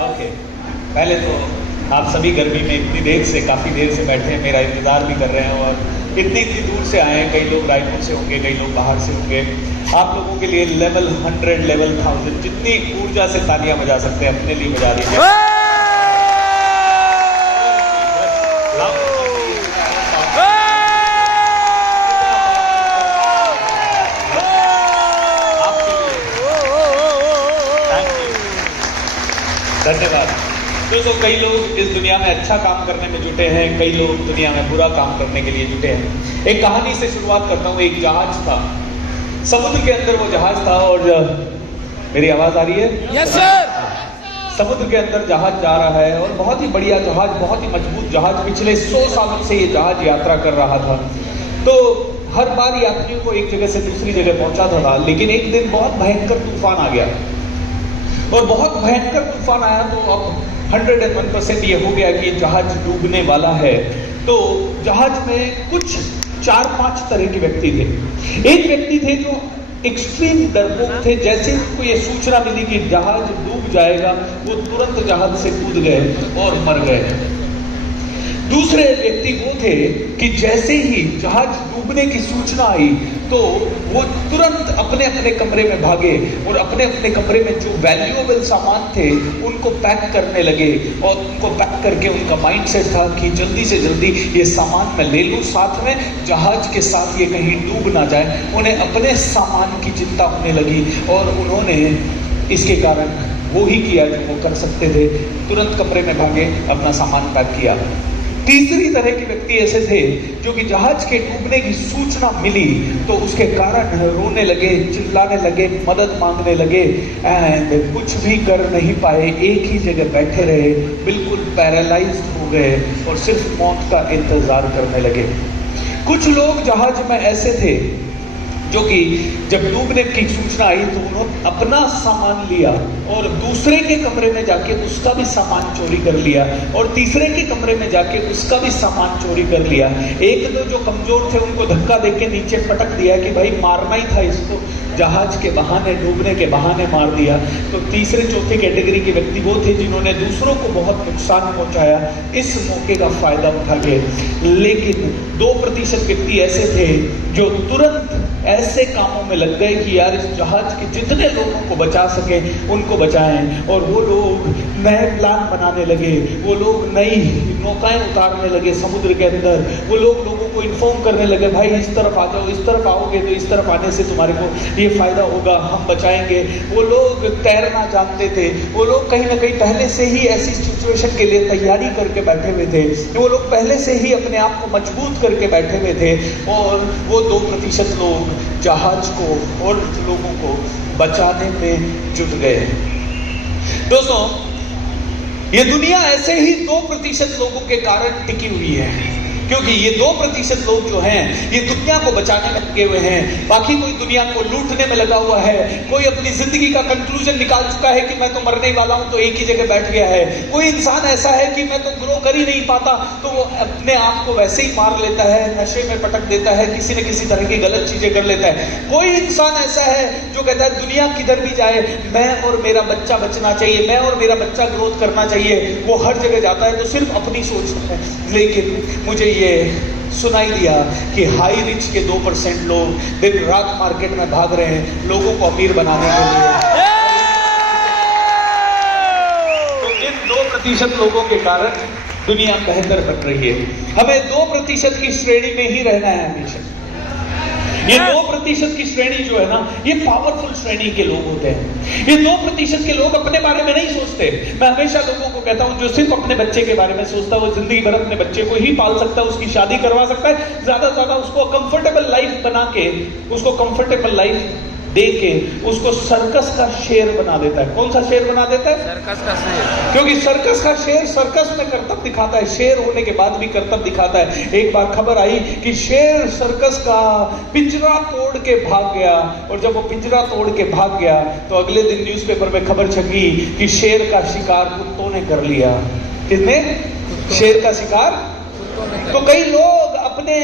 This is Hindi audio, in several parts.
ओके, पहले तो आप सभी गर्मी में इतनी देर से, काफ़ी देर से बैठे हैं, मेरा इंतज़ार भी कर रहे हैं और इतनी दूर से आए हैं। कई लोग रायपुर से होंगे, कई लोग बाहर से होंगे। आप लोगों के लिए लेवल 100, लेवल 1000 जितनी ऊर्जा से तालियां बजा सकते हैं अपने लिए बजा दीजिए। धन्यवाद दोस्तों। कई लोग इस दुनिया में अच्छा काम करने में जुटे हैं, कई लोग दुनिया में बुरा काम करने के लिए जुटे हैं। एक कहानी से शुरुआत करता हूँ। एक जहाज था, समुद्र के अंदर वो जहाज था और मेरी आवाज आ रही है? Yes sir. समुद्र के अंदर जहाज जा रहा है और बहुत ही बढ़िया जहाज, बहुत ही मजबूत जहाज। पिछले 100 सालों से ये जहाज यात्रा कर रहा था। तो हर बार यात्रियों को एक जगह से दूसरी जगह पहुंचाता था, लेकिन एक दिन बहुत भयंकर तूफान आ गया और बहुत भयंकर तूफान आया तो अब 101% ये हो गया कि जहाज डूबने वाला है। तो जहाज में कुछ 4-5 तरह के व्यक्ति थे। एक व्यक्ति थे जो एक्सट्रीम डरपोक थे। जैसे उनको ये सूचना मिली कि जहाज डूब जाएगा, वो तुरंत जहाज से कूद गए और मर गए। दूसरे व्यक्ति वो थे कि जैसे ही जहाज डूबने की सूचना आई तो वो तुरंत अपने अपने कमरे में भागे और अपने अपने कमरे में जो वैल्यूएबल सामान थे उनको पैक करने लगे। और उनको पैक करके उनका माइंडसेट था कि जल्दी से जल्दी ये सामान मैं ले लूँ, साथ में जहाज के साथ ये कहीं डूब ना जाए। उन्हें अपने सामान की चिंता होने लगी और उन्होंने इसके कारण वो ही किया जो वो कर सकते थे, तुरंत कमरे में भागे, अपना सामान पैक किया। तीसरी तरह के व्यक्ति ऐसे थे जो कि जहाज के डूबने की सूचना मिली तो उसके कारण रोने लगे, चिल्लाने लगे, मदद मांगने लगे एंड कुछ भी कर नहीं पाए। एक ही जगह बैठे रहे, बिल्कुल पैरालाइज्ड हो गए और सिर्फ मौत का इंतजार करने लगे। कुछ लोग जहाज में ऐसे थे जो कि जब डूबने की सूचना आई तो उन्होंने अपना सामान लिया और दूसरे के कमरे में जाके उसका भी सामान चोरी कर लिया और तीसरे के कमरे में जाके उसका भी सामान चोरी कर लिया। एक दो जो कमजोर थे उनको धक्का देके नीचे पटक दिया कि भाई मारना ही था इसको, जहाज के बहाने, डूबने के बहाने मार दिया। तो तीसरे चौथे कैटेगरी के व्यक्ति वो थे जिन्होंने दूसरों को बहुत नुकसान पहुंचाया इस मौके का फायदा उठा के। लेकिन 2% व्यक्ति ऐसे थे जो तुरंत ऐसे कामों में लग गए कि यार इस जहाज के जितने लोगों को बचा सके उनको बचाएं। और वो लोग नए प्लान बनाने लगे, वो लोग नई नौकाएं उतारने लगे समुद्र के अंदर। वो लोग लोगों को इन्फॉर्म करने लगे, भाई इस तरफ आ जाओ, इस तरफ आओगे तो इस तरफ आने से तुम्हारे को ये फायदा होगा, हम बचाएंगे। वो लोग तैरना जानते थे, वो लोग कहीं ना कहीं पहले से ही ऐसी सिचुएशन के लिए तैयारी करके बैठे हुए थे, वो लोग पहले से ही अपने आप को मजबूत करके बैठे हुए थे। और वो 2% लोग जहाज को और लोगों को बचाने में जुट गए। दोस्तों, ये दुनिया ऐसे ही 2% लोगों के कारण टिकी हुई है, क्योंकि ये 2% लोग जो हैं ये दुनिया को बचाने में लगे हुए हैं। बाकी कोई दुनिया को लूटने में लगा हुआ है, कोई अपनी जिंदगी का कंक्लूजन निकाल चुका है कि मैं तो मरने ही वाला हूं, तो एक ही जगह बैठ गया है। कोई इंसान ऐसा है कि मैं तो ग्रो कर ही नहीं पाता, तो वो अपने आप को वैसे ही मार लेता है, नशे में पटक देता है, किसी न किसी तरह की गलत चीजें कर लेता है। कोई इंसान ऐसा है जो कहता है दुनिया किधर भी जाए मैं और मेरा बच्चा बचना चाहिए, मैं और मेरा बच्चा ग्रोथ करना चाहिए। वो हर जगह जाता है तो सिर्फ अपनी सोचता है। लेकिन मुझे ये सुनाई दिया कि हाई रिच के 2% लोग दिन रात मार्केट में भाग रहे हैं लोगों को अमीर बनाने के लिए। तो इन 2% लोगों के कारण दुनिया बेहतर बन रही है। हमें 2% की श्रेणी में ही रहना है हमेशा। ये 2% की श्रेणी जो है ना, ये पावरफुल श्रेणी के लोग होते हैं। ये 2% के लोग अपने बारे में नहीं सोचते। मैं हमेशा लोगों को कहता हूं जो सिर्फ अपने बच्चे के बारे में सोचता है वो जिंदगी भर अपने बच्चे को ही पाल सकता है, उसकी शादी करवा सकता है, ज्यादा से ज्यादा उसको कंफर्टेबल लाइफ बना के, उसको कंफर्टेबल लाइफ दे के उसको सर्कस का शेर बना देता है। कौन सा शेर बना देता है? सर्कस का शेर। क्योंकि सर्कस का शेर सर्कस में करतब दिखाता है, शेर होने के बाद भी करतब दिखाता है। एक बार खबर आई कि शेर सर्कस का पिंजरा तोड़ के भाग गया, और जब वो पिंजरा तोड़ के भाग गया तो अगले दिन न्यूज़पेपर में खबर छपी कि शेर का शिकार कुत्तों ने कर लिया। किसने? शेर का शिकार। तो कई लोग अपने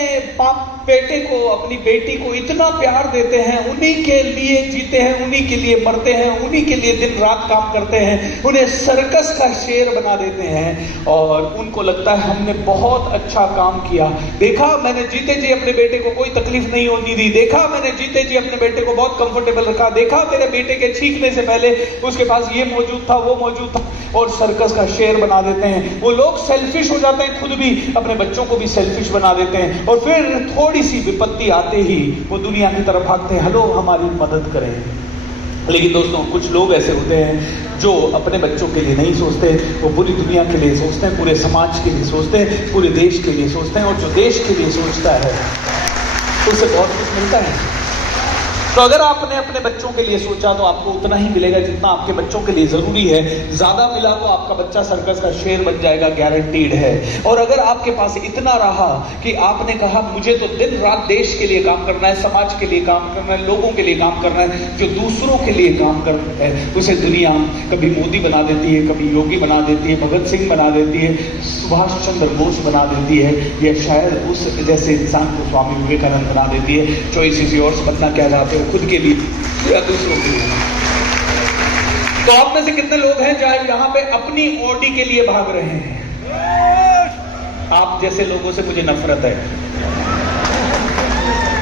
बेटे को, अपनी बेटी को इतना प्यार देते हैं, उन्हीं के लिए जीते हैं, उन्हीं के लिए मरते हैं, उन्हीं के लिए दिन रात काम करते हैं, उन्हें सर्कस का शेर बना देते हैं और उनको लगता है हमने बहुत अच्छा काम किया। देखा मैंने जीते जी अपने बेटे को कोई तकलीफ नहीं होने दी, देखा मैंने जीते जी अपने बेटे को बहुत कंफर्टेबल रखा, देखा मेरे बेटे के चीखने से पहले उसके पास ये मौजूद था, वो मौजूद था, और सर्कस का शेर बना देते हैं। वो लोग सेल्फिश हो जाते हैं, खुद भी अपने बच्चों को भी सेल्फिश बना देते हैं और फिर थोड़ी सी विपत्ति आते ही वो दुनिया की तरफ भागते हैं, हेलो हमारी मदद करें। लेकिन दोस्तों कुछ लोग ऐसे होते हैं जो अपने बच्चों के लिए नहीं सोचते, वो पूरी दुनिया के लिए सोचते हैं, पूरे समाज के लिए सोचते हैं, पूरे देश के लिए सोचते हैं, और जो देश के लिए सोचता है उससे बहुत कुछ मिलता है। तो अगर आपने अपने बच्चों के लिए सोचा तो आपको उतना ही मिलेगा जितना आपके बच्चों के लिए जरूरी है। ज्यादा मिला तो आपका बच्चा सर्कस का शेर बन जाएगा, गारंटीड है। और अगर आपके पास इतना रहा कि आपने कहा मुझे तो दिन रात देश के लिए काम करना है, समाज के लिए काम करना है, लोगों के लिए काम करना है, जो दूसरों के लिए काम करता है उसे दुनिया कभी मोदी बना देती है, कभी योगी बना देती है, भगत सिंह बना देती है, सुभाष चंद्र बोस बना देती है, या शायद उस जैसे इंसान को स्वामी विवेकानंद बना देती है। चॉइस इज योर्स, बनना क्या चाहते हो, खुद के लिए या दूसरों के लिए। तो आप में से कितने लोग हैं जो यहां पे अपनी ऑडी के लिए भाग रहे हैं? आप जैसे लोगों से मुझे नफरत है।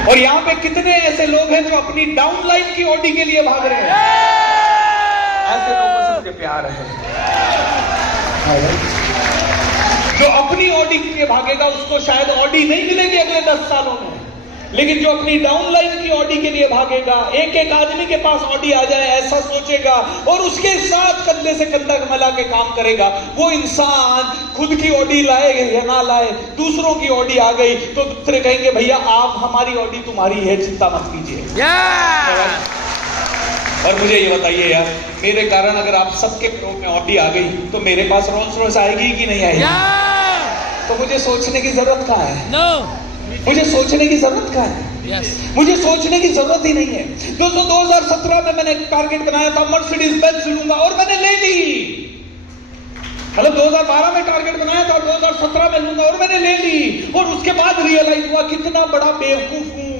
और यहां पे कितने ऐसे लोग हैं जो अपनी डाउन लाइन की ऑडी के लिए भाग रहे हैं? ऐसे लोगों से मुझे प्यार है। जो अपनी ऑडी के लिए भागेगा उसको शायद ऑडी नहीं मिलेगी अगले 10 सालों में, लेकिन जो अपनी डाउन लाइन की ऑडी के लिए भागेगा, एक एक आदमी के पास ऑडी आ जाए ऐसा सोचेगा और उसके साथ कंधे से कंधा मिला के काम करेगा, वो इंसान खुद की ऑडी लाए या ना लाए, दूसरों की ऑडी आ गई तो दूसरे कहेंगे भैया आप हमारी ऑडी तुम्हारी है, चिंता मत कीजिए। और मुझे ये बताइए यार, मेरे कारण अगर आप सबके घरों में ऑडी आ गई तो मेरे पास रोल्स रॉयस आएगी कि नहीं आएगी? तो मुझे सोचने की जरूरत कहाँ है? मुझे सोचने की जरूरत क्या है? मुझे सोचने की जरूरत ही नहीं है। दोस्तों 2017 में मैंने एक टारगेट बनाया था, मर्सिडीज बेंज लूंगा, और मैंने ले ली। मतलब 2012 में टारगेट बनाया था, 2017 में लूंगा, और मैंने ले ली। और उसके बाद रियलाइज हुआ कितना बड़ा बेवकूफ हूं।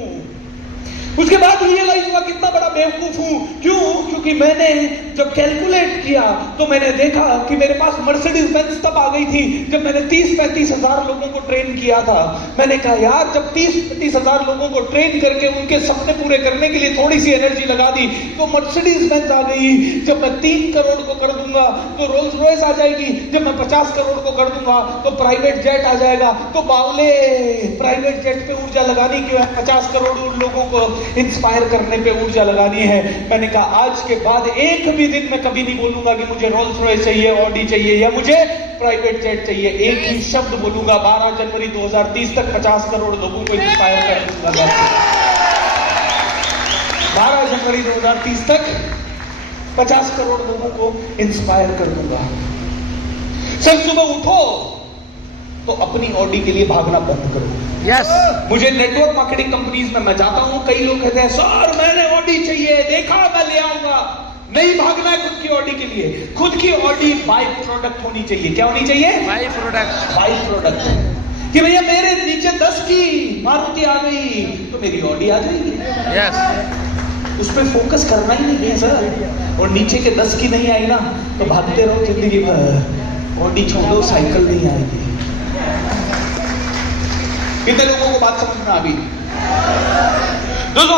उसके बाद रियलाइज हुआ कितना बड़ा बेवकूफ हूं। क्यों? क्योंकि मैंने जब कैलकुलेट किया तो मैंने देखा कि मेरे पास मर्सिडीज बेंज तब आ गई थी जब मैंने 30-35 हजार लोगों को ट्रेन किया था। मैंने कहा यार जब 30-35 हजार लोगों को ट्रेन करके उनके सपने पूरे करने के लिए थोड़ी सी एनर्जी लगा दी तो मर्सिडीज बेंज आ गई। जब मैं 3 करोड़ को कर दूंगा तो रोल्स रॉयस आ जाएगी। जब मैं 50 करोड़ को कर दूंगा तो प्राइवेट जेट आ जाएगा। तो बावले, प्राइवेट जेट पे ऊर्जा लगानी क्यों है? 50 करोड़ लोगों को इंस्पायर करने पे ऊर्जा लगानी है। मैंने कहा आज के बाद एक भी दिन मैं कभी नहीं बोलूंगा कि मुझे रोल्स रॉयस चाहिए, ऑडी चाहिए या मुझे प्राइवेट जेट चाहिए। एक ही शब्द बोलूंगा, 12 जनवरी 2030 तक 50 करोड़ लोगों को इंस्पायर कर दूंगा। 12 जनवरी 2030 तक 50 करोड़ लोगों को इंस्पायर कर दूंगा। सर सुबह उठो तो अपनी ऑडी के लिए भागना बंद करो। मुझे नेटवर्क मार्केटिंग कंपनीज में मैं जाता हूं, कई लोग कहते हैं सर मैंने ऑडी चाहिए, देखा मैं ले आऊंगा। नहीं भागना है खुद की ऑडी के लिए। खुद की ऑडी बाय प्रोडक्ट होनी चाहिए। क्या होनी चाहिए? By product. बाय प्रोडक्ट कि भैया मेरे नीचे 10 की मारुति आ गई तो मेरी ऑडी आ जाएगी। उस पर फोकस करना ही नहीं है सर। और नीचे के 10 की नहीं आई ना तो भागते रहो जिंदगी भर। ऑडी छोड़ो, साइकिल नहीं आएगी। कितने लोगों को बात समझ में आ गई? दोस्तों